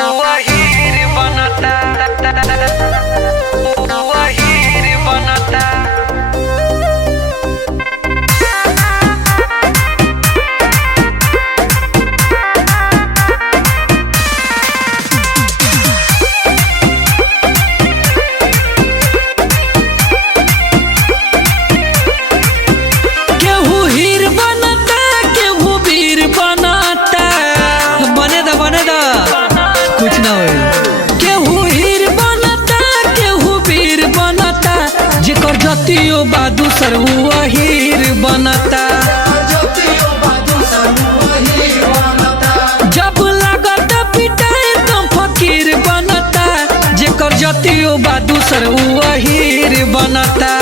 वहीर बनता वहीर बनता। केहू हीर बनता केहू वीर बनता। बने दा कुछ ना होई। केहू हीर बनता केहू वीर बनता। जेकर जतियो बा दूसर हुआ हीर बनता। जब लागत पिटाए तो फकीर बनता। जेकर जतियो बा दूसर हुआ हीर बनता।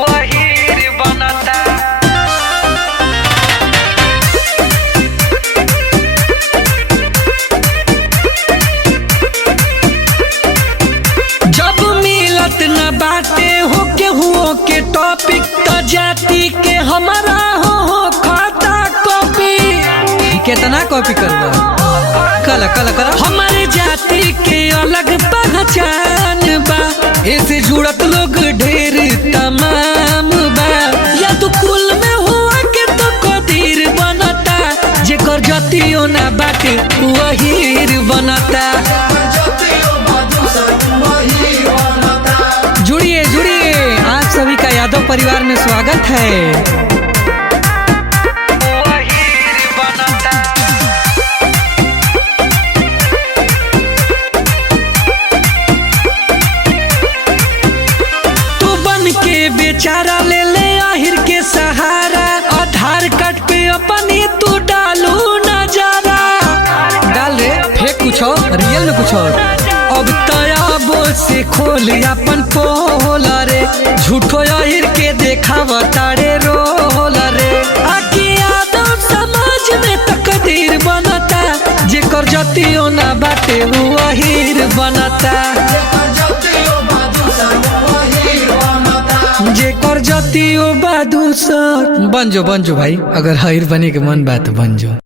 वहीर बनता जब मिलत न बाटे हो केहुओ के टॉपिक तो जाति के हमारा हो खाता कॉपी। कितना कॉपी करबा कल हमारे जाति के अलग पहचान बा। ऐसे जुड़त लोग ढेर तमाम बा। या तो कुल में हुआ के तो कदीर बनता। जेकर जतियो ना बाटे वहीर बनता। जुड़िए आप सभी का यादव परिवार में स्वागत है। वहीर बनता तू बन के बेचारा ले आहिर के सहारा। आधार कार्ड पे अपनी तू डालू नजारा। डाल रे फेक कुछ और रियल में कुछ और। अब तयाबो से खोल अपन पोल रे। झूठो आहिर के देखावा तारे रोल रे। आके यादव समाज में तकदीर बनता। जेकर जतियो ना बाटे वहीर बनता। जेकर जतियो बा दूसर बन जो भाई। अगर हीर बने के मन बात बन जो।